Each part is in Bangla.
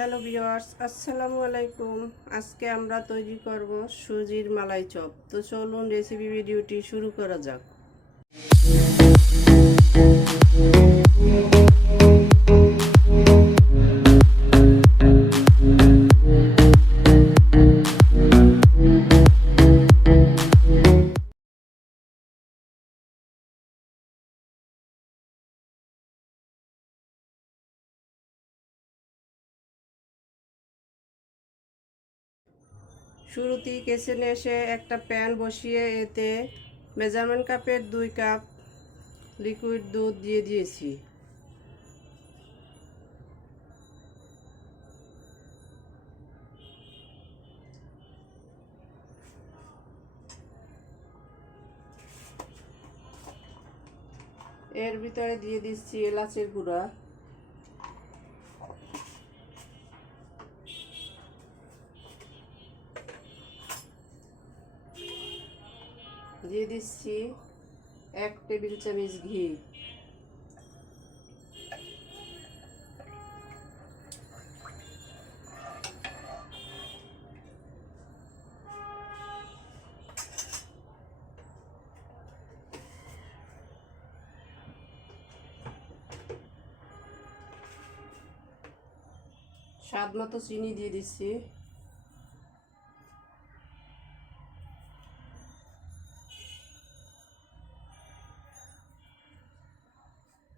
হ্যালো ভিওয়ার্স আসসালামু আলাইকুম। আজকে আমরা তৈরি করব সুজির মালাই চপ। তো চলুন রেসিপি ভিডিওটি শুরু করা যাক। শুরুতেই কিচেনে এসে একটা প্যান বসিয়ে এতে মেজারমেন্ট কাপের দুই কাপ লিকুইড দুধ দিয়ে দিয়েছি। এর ভিতরে দিয়ে দিচ্ছি এলাচের গুঁড়া। দিয়ে দিচ্ছি এক টেবিল চামচ ঘি। স্বাদ মতো চিনি দিয়ে দিচ্ছি।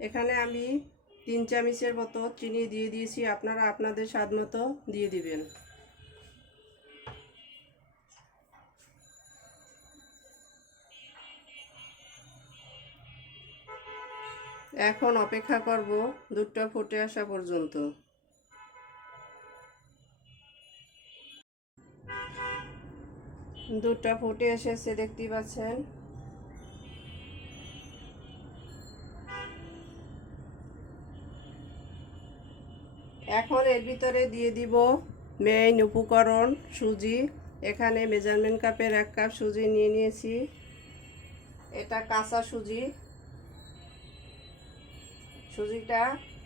এখানে আমি তিন চামচের মতো চিনি দিয়ে দিয়েছি, আপনারা আপনাদের স্বাদ মতো দিয়ে দিবেন। এখন অপেক্ষা করব দুধটা ফুটে আসা পর্যন্ত। দুধটা ফুটে এসেছে দেখতেই পাচ্ছেন? এখন এর ভিতরে দিয়ে দিব মেইন উপকরণ, সুজি। এখানে মেজারমেন্ট কাপের এক কাপ সুজি নিয়ে নিয়েছি। এটা কাঁচা সুজি। সুজিটা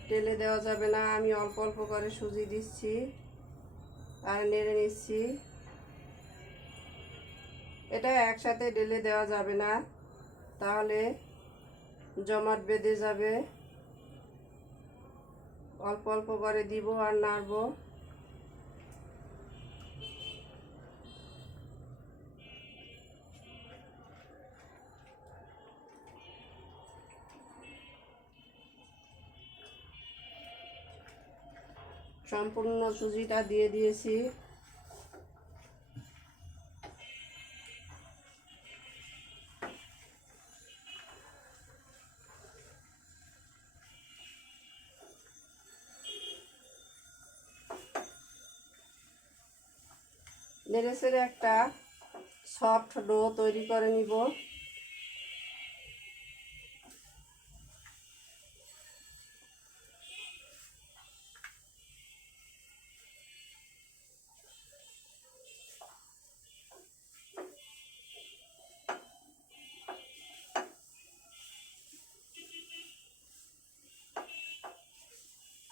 টেলে দেওয়া যাবে না, আমি অল্প অল্প করে সুজি দিচ্ছি আর নেড়ে নিচ্ছি। এটা একসাথে ঢেলে দেওয়া যাবে না, তাহলে জমাট বেঁধে যাবে। অল্প অল্প করে দিব আর নাড়ব। সম্পূর্ণ সুজিটা দিয়ে দিয়েছি। নেড়ে সেড়ে একটা সফট ডো তৈরি করে নিব।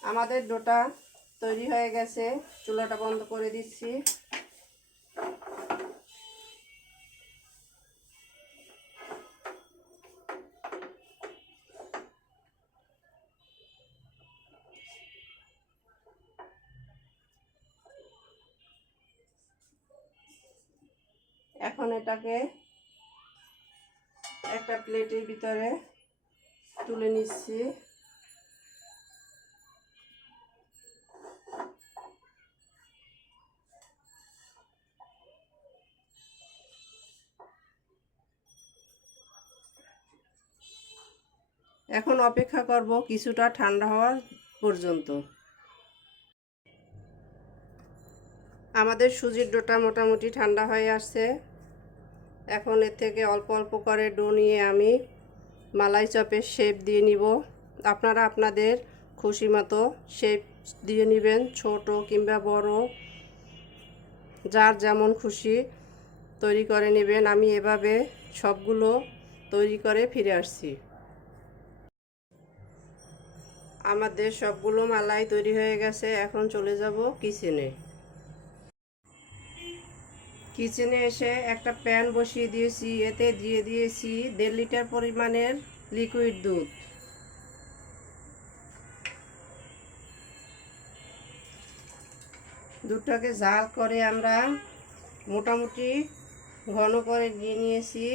আমাদের ডোটা তৈরি হয়ে গেছে। চুলাটা বন্ধ করে দিচ্ছি। এখন এটাকে একটা প্লেটের ভিতরে তুলে নিচ্ছি। এখন অপেক্ষা করব কিছুটা ঠান্ডা হওয়ার পর্যন্ত। আমাদের সুজির ডোটা মোটামুটি ঠান্ডা হয়ে আসছে। এখন এর থেকে অল্প অল্প করে ডো নিয়ে আমি মালাই চপের শেপ দিয়ে নিব। আপনারা আপনাদের খুশি মতো শেপ দিয়ে নেবেন, ছোট কিংবা বড়। যার যেমন খুশি তৈরি করে নেবেন। আমি এভাবে সবগুলো তৈরি করে ফিরে আসছি। আমাদের সবগুলো মালাই তৈরি হয়ে গেছে। এখন চলে যাব কিচেনে কিচেনে এসে একটা প্যান বসিয়ে দিয়েছি, এতে দিয়ে দিয়েছি দেড় লিটার পরিমাণের লিকুইড দুধ। দুধটাকে জাল করে আমরা মোটামুটি ঘন করে নিয়ে নিয়েছি।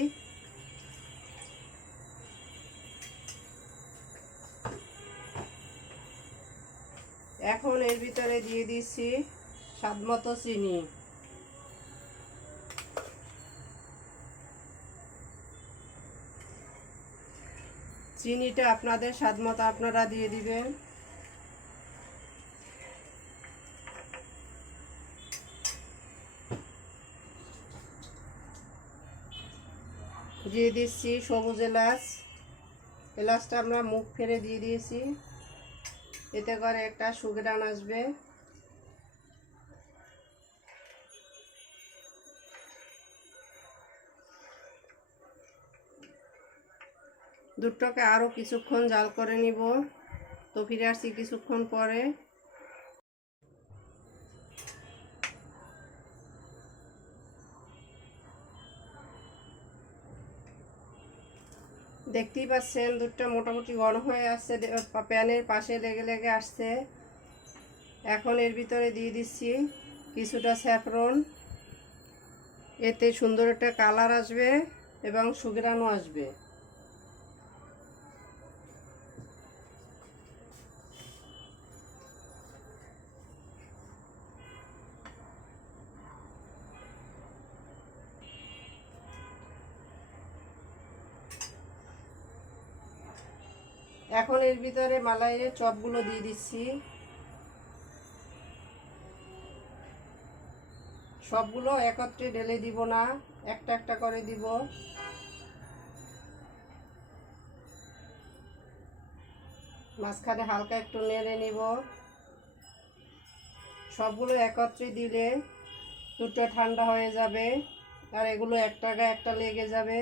এখন এর ভিতরে দিয়ে দিচ্ছি স্বাদ মতো চিনি। চিনিটা আপনাদের স্বাদ মতো আপনারা দিয়ে দিবেন। দিয়ে দিচ্ছি সবুজ এলাচ। এলাচটা আমরা মুখ ফেরে দিয়ে দিয়েছি। এতে করে একটা সুগ্রান আসবে। দুধটাকে আরও কিছুক্ষণ জাল করে নিব। তো ফিরে আসছি কিছুক্ষণ পরে। দেখতেই পাচ্ছেন, দুধটা মোটামুটি ঘন হয়ে আসছে প্যানের পাশে লেগে লেগে আসছে। এখন এর ভিতরে দিয়ে দিচ্ছি কিছুটা স্যাফরন। এতে সুন্দর একটা কালার আসবে এবং সুগ্রানও আসবে। এখন এর ভিতরে মালাইয়ের চপগুলো দিয়ে দিচ্ছি। সবগুলো একত্রে ঢেলে দিব না, একটা একটা করে দিব। মাঝখানে হালকা একটু নেড়ে নিব। সবগুলো একত্রে দিলে দুটো ঠান্ডা হয়ে যাবে, আর এগুলো একটা একটা লেগে যাবে।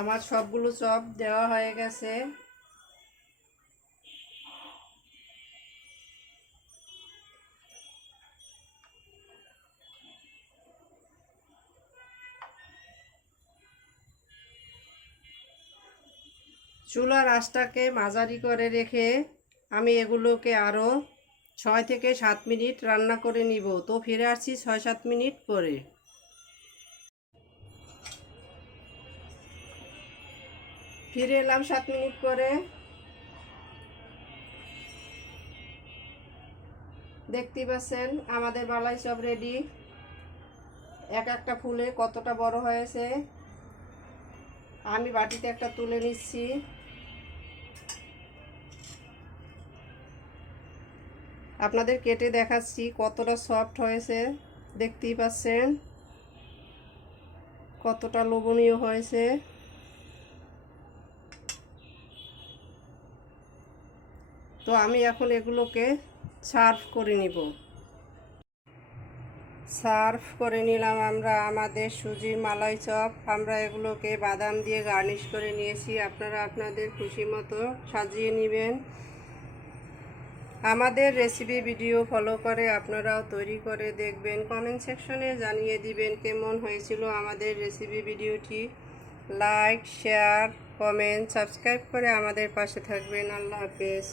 আমার সবগুলো চপ দেওয়া হয়ে গেছে। চুলার আঁচটাকে মাঝারি করে রেখে আমি এগুলোকে আরও ছয় থেকে সাত মিনিট রান্না করে নিব। তো ফিরে আসছি ছয় সাত মিনিট পরে। ফিরে এলাম সাত মিনিট পরে। দেখতেই পাচ্ছেন, আমাদের বালাই সব রেডি এক একটা ফুলে কতটা বড় হয়েছে। আমি বাটিতে একটা তুলে নিচ্ছি। আপনাদের কেটে দেখাচ্ছি কতটা সফট হয়েছে। দেখতেই পাচ্ছেন, কতটা লোভনীয় হয়েছে। তো আমি এখন এগুলোকে সার্ভ করে নিব। সার্ভ করে নিলাম আমরা আমাদের সুজির মালাই চপ। আমরা এগুলোকে বাদাম দিয়ে গার্নিশ করে নিয়েছি। আপনারা আপনাদের খুশি মতো সাজিয়ে নেবেন। আমাদের রেসিপি ভিডিও ফলো করে, আপনারাও তৈরি করে দেখবেন। কমেন্ট সেকশনে জানিয়ে দিবেন কেমন হয়েছিল আমাদের রেসিপি ভিডিওটি লাইক শেয়ার কমেন্ট সাবস্ক্রাইব করে আমাদের পাশে থাকবেন। আল্লাহ হাফেজ।